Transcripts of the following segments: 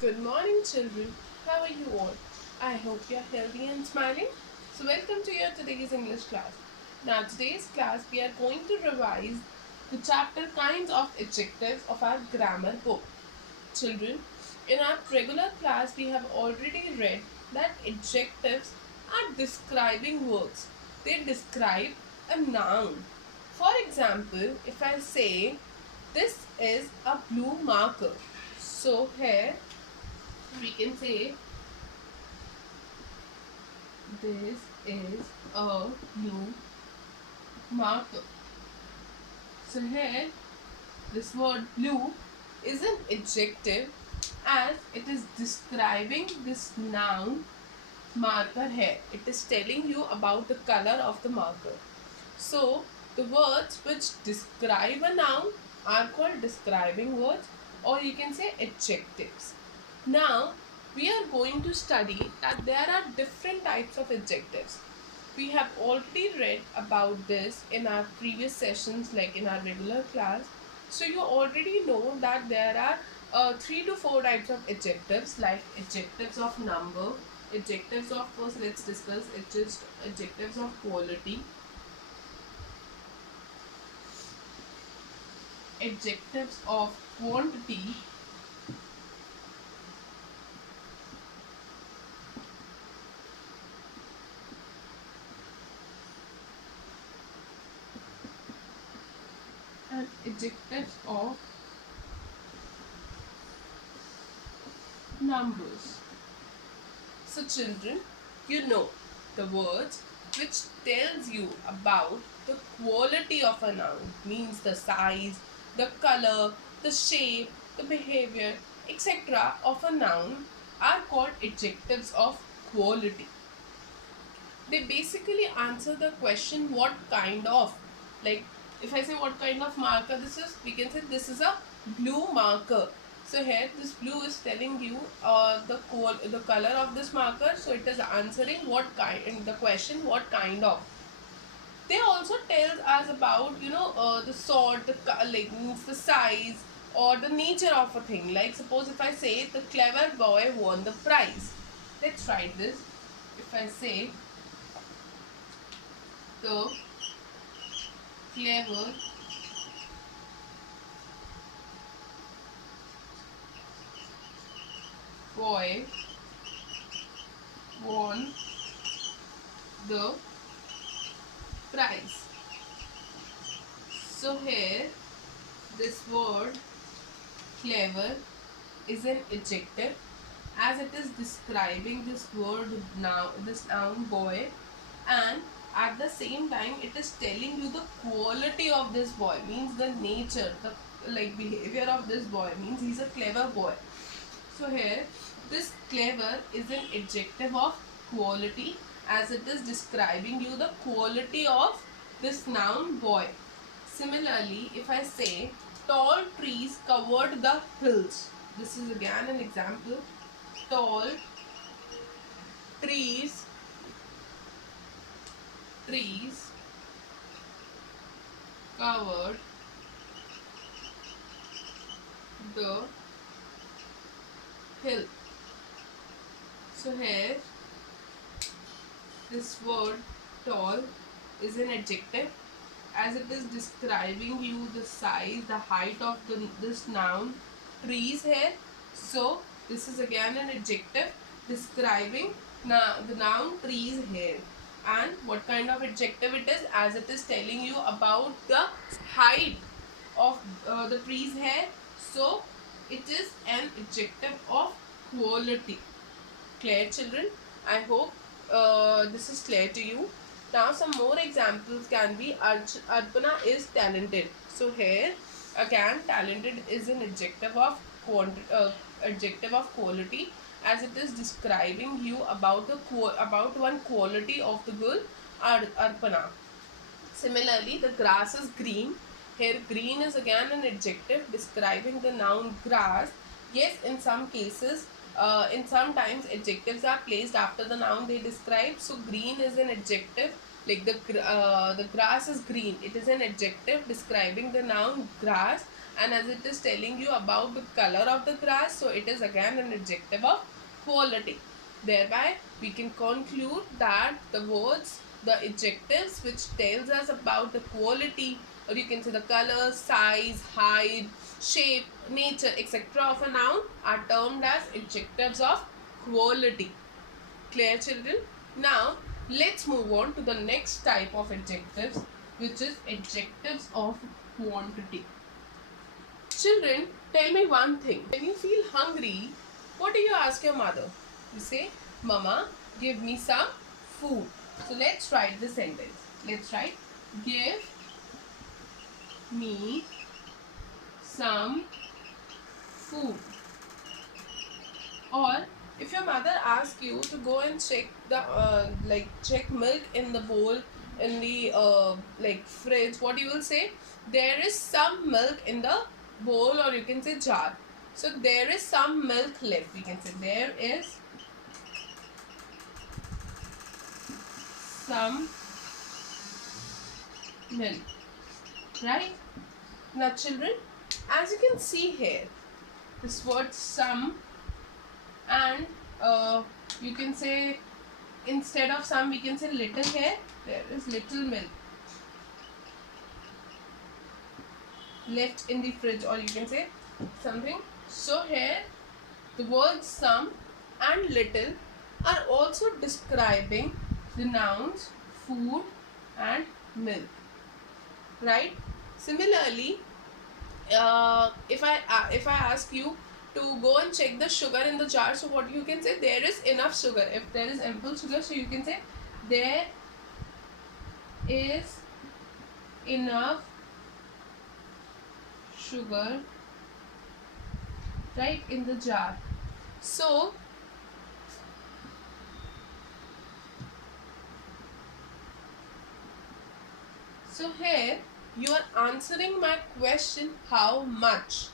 Good morning, children. How are you all? I hope you are healthy and smiling. So, welcome to your today's English class. Now, today's class we are going to revise the chapter kinds of adjectives of our grammar book. Children, in our regular class, we have already read that adjectives are describing words. They describe a noun. For example, if I say this is a blue marker, so here we can say this is a blue marker. So here this word blue is an adjective as it is describing this noun marker here. It is telling you about the color of the marker. So the words which describe a noun are called describing words, or you can say adjectives. Now we are going to study that there are different types of adjectives. We have already read about this in our previous sessions, like in our regular class. So you already know that there are 3 to 4 types of adjectives, like adjectives of number, adjectives of, first let's discuss adjectives of quality, adjectives of quantity, and adjectives of numbers. So children, you know the words which tells you about the quality of a noun, means the size, the color, the shape, the behavior, etc. of a noun are called adjectives of quality. They basically answer the question what kind of. Like if I say what kind of marker this is, we can say this is a blue marker. So here this blue is telling you the color of this marker, so it is answering what kind, in the question what kind of. They also tells us about the sort, like means the size or the nature of a thing. Like suppose if I say the clever boy won the prize, let's write this. If I say the clever boy won the prize. So here this word clever is an adjective as it is describing this word now, this noun boy, and at the same time it is telling you the quality of this boy, means the nature, the like behavior of this boy, means he's a clever boy. So here this clever is an adjective of quality as it is describing you the quality of this noun boy. Similarly, if I say tall trees covered the hills, this is again an example. Tall trees trees covered the hill. So here this word tall is an adjective as it is describing you the size, the height of this noun trees here. So this is again an adjective describing the noun trees here. And what kind of adjective it is, as it is telling you about the height of the trees here. So it is an adjective of quality. Clear, children? I hope this is clear to you. Now some more examples can be Arpana is talented. So here again talented is an adjective of quality as it is describing you about about one quality of the girl Arpana. Similarly, the grass is green. Here green is again an adjective describing the noun grass. Yes, in some cases, in sometimes adjectives are placed after the noun they describe. So green is an adjective, like the grass is green. It is an adjective describing the noun grass, and as it is telling you about the color of the grass, so it is again an adjective of quality. Thereby we can conclude that the words, the adjectives which tells us about the quality, or you can say the color, size, height, shape, nature, etc. of a noun are termed as adjectives of quality. Clear, children? Now let's move on to the next type of adjectives, which is adjectives of quantity. Children, tell me one thing. When you feel hungry, what do you ask your mother? You say, Mama, give me some food. So let's write the sentence. Let's write, give me some food. Or if your mother asks you to go and check the check milk in the bowl in the fridge, what you will say? There is some milk in the bowl, or you can say jar. So there is some milk left. We can say there is some milk. Right? Now children, as you can see here, this word some, and you can say instead of some we can say little here. There is little milk left in the fridge, or you can say something. So here the words some and little are also describing the nouns food and milk, right? Similarly, if I ask you to go and check the sugar in the jar, so what you can say? There is enough sugar. If there is ample sugar, so you can say there is enough sugar, right, in the jar. So here you are answering my question, how much?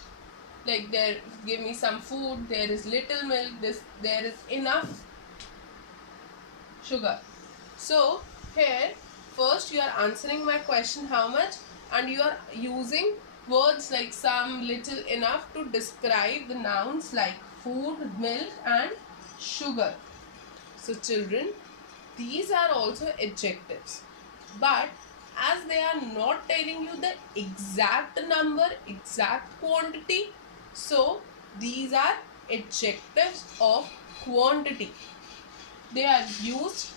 Like there, give me some food, there is little milk, there is enough sugar. So here first you are answering my question, how much, and you are using words like some, little, enough to describe the nouns like food, milk and sugar. So children, these are also adjectives, but as they are not telling you the exact number, exact quantity, so these are adjectives of quantity. They are used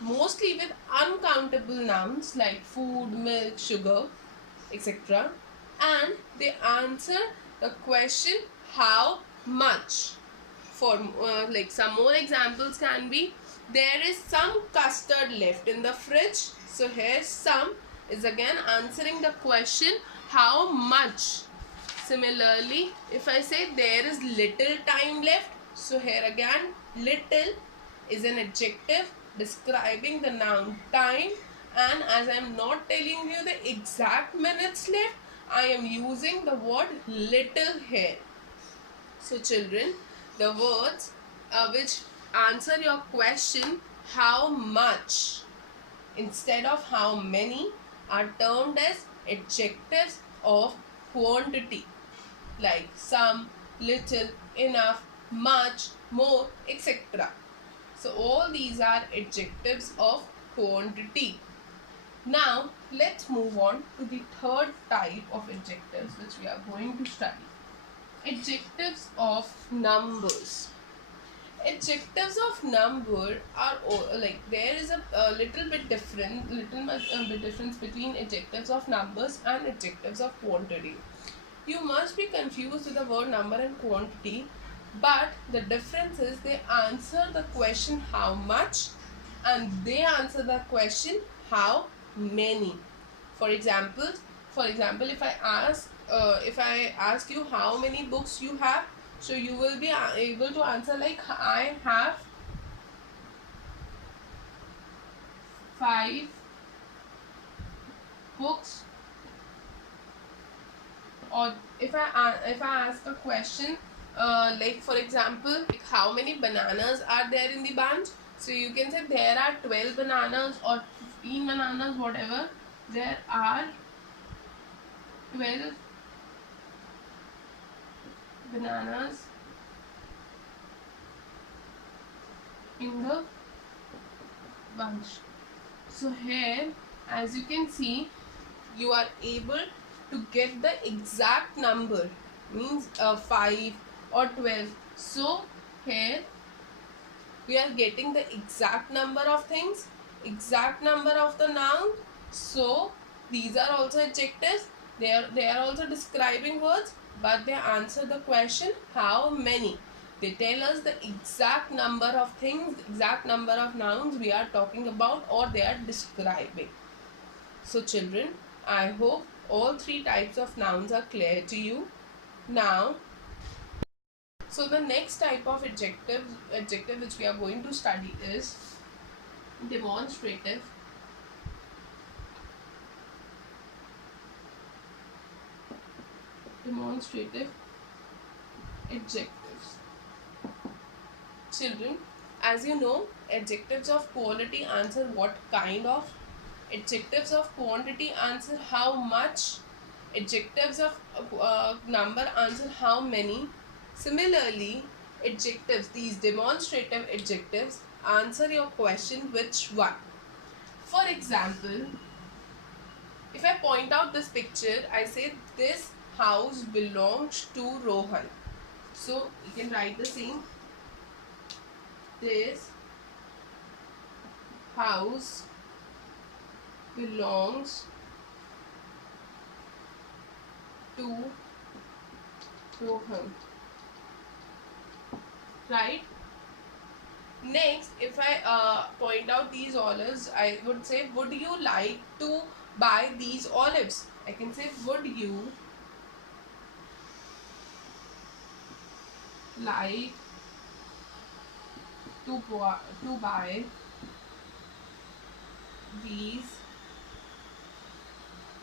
mostly with uncountable nouns like food, milk, sugar, etc. And they answer the question how much. For some more examples can be, there is some custard left in the fridge. So here some is again answering the question how much. Similarly, if I say there is little time left, so here again little is an adjective describing the noun time, and as I am not telling you the exact minutes left, I am using the word little here. So children, the words which answer your question how much instead of how many are termed as adjectives of quantity, like some, little, enough, much, more, etc. So all these are adjectives of quantity. Now let's move on to the third type of adjectives which we are going to study. Adjectives of numbers. Adjectives of number are there is a little bit difference between adjectives of numbers and adjectives of quantity. You must be confused with the word number and quantity, but the difference is they answer the question how much and they answer the question how many. For example, if I ask you how many books you have, so you will be able to answer like I have 5 books. Or if I ask a question like for example, like how many bananas are there in the bunch, so you can say there are 12 bananas or 15 bananas, whatever. There are 12 bananas in the bunch. So here, as you can see, you are able to get the exact number, means 5 or 12. So here we are getting the exact number of things, exact number of the noun. So these are also adjectives. They are also describing words, but they answer the question how many. They tell us the exact number of things, exact number of nouns we are talking about, or they are describing. So children, I hope all three types of nouns are clear to you. Now, so the next type of adjective which we are going to study is demonstrative. Demonstrative adjectives. Children, as you know, adjectives of quality answer what kind of, adjectives of quantity answer how much, adjectives of number answer how many. Similarly, adjectives, these demonstrative adjectives, answer your question which one. For example, if I point out this picture, I say this house belongs to Rohan. So you can write the same. This house belongs to Rohan. Right? Next, if I point out these olives, I would say, would you like to buy these olives? I can say, would you like to buy these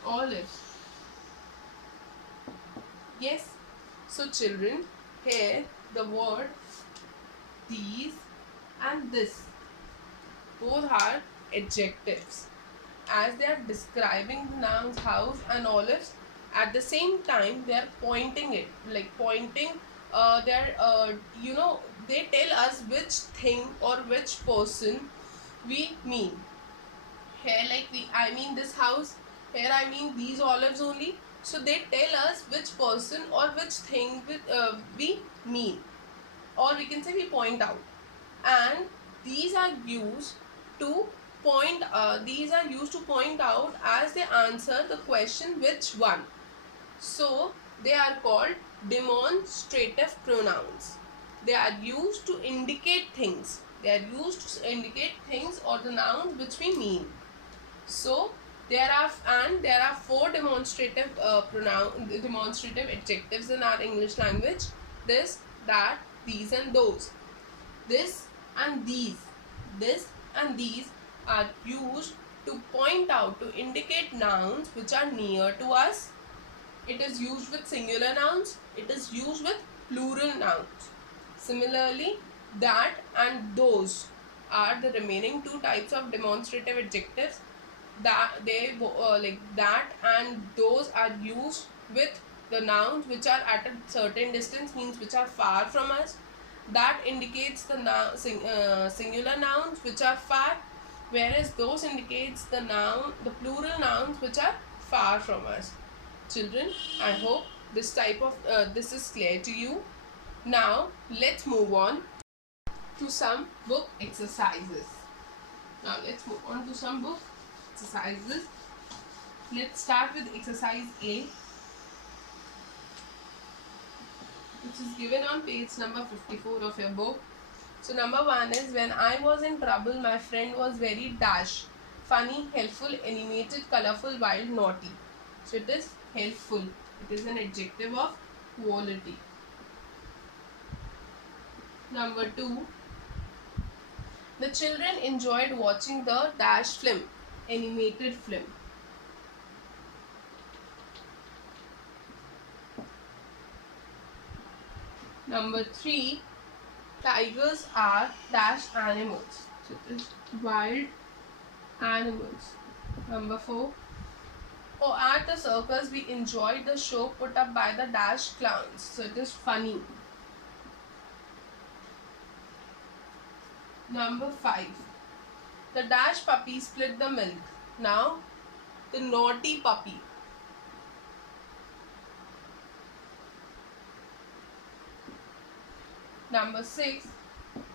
olives? Yes. So children, here the word these and this both are adjectives, as they are describing the nouns house and olives. At the same time, they are pointing it, like pointing, they tell us which thing or which person we mean. Here, like I mean this house, here I mean these olives only. So they tell us which person or which thing we mean, or we can say we point out. And these are used to point out as they answer the question which one. So they are called demonstrative pronouns. They are used to indicate things. They are used to indicate things or the nouns which we mean. So there are four demonstrative demonstrative adjectives in our English language: this, that, these, and those. This and these are used to point out, to indicate nouns which are near to us. It is used with singular nouns. It is used with plural nouns. Similarly, that and those are the remaining two types of demonstrative adjectives. Like that and those are used with the nouns which are at a certain distance, means which are far from us. That indicates the singular nouns which are far, whereas those indicates the plural nouns which are far from us. Children, I hope this is clear to you. Now let's move on to some book exercises. Let's start with exercise A, which is given on page number 54 of your book. So number 1 is, when I was in trouble, my friend was very dash, funny, helpful, animated, colorful, wild, naughty. So it is helpful. It is an adjective of quality. Number 2, the children enjoyed watching the dash film, animated film. Number 3, tigers are dash animals. So it is wild animals. Number 4, Oh, at the circus, we enjoyed the show put up by the Dash clowns. So it is funny. Number 5. The Dash puppy split the milk. Now, the naughty puppy. Number 6.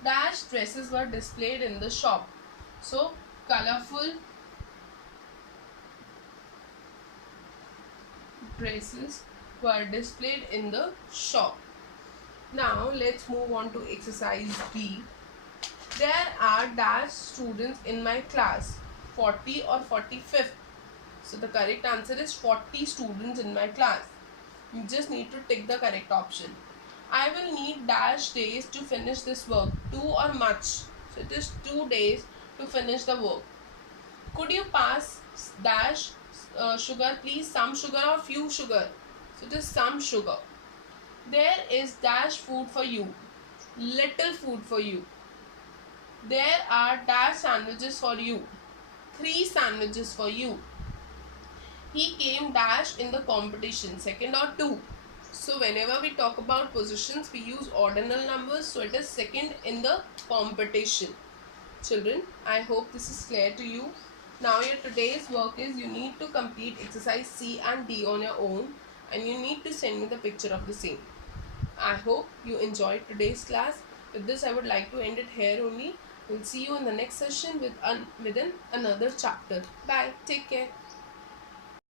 Dash dresses were displayed in the shop. So, colorful dresses were displayed in the shop. Now, let's move on to exercise B. There are dash students in my class, 40 or 45th. So, the correct answer is 40 students in my class. You just need to tick the correct option. I will need dash days to finish this work, 2 or much. So it is 2 days to finish the work. Could you pass dash sugar please? Some sugar or few sugar? So it is some sugar. There is dash food for you, little food for you. There are dash sandwiches for you, 3 sandwiches for you. He came dash in the competition, second or 2. So whenever we talk about positions, we use ordinal numbers. So it is second in the competition. Children, I hope this is clear to you. Now your today's work is you need to complete exercise C and D on your own, and you need to send me the picture of the same. I hope you enjoyed today's class. With this, I would like to end it here only. We'll see you in the next session within another chapter. Bye. Take care.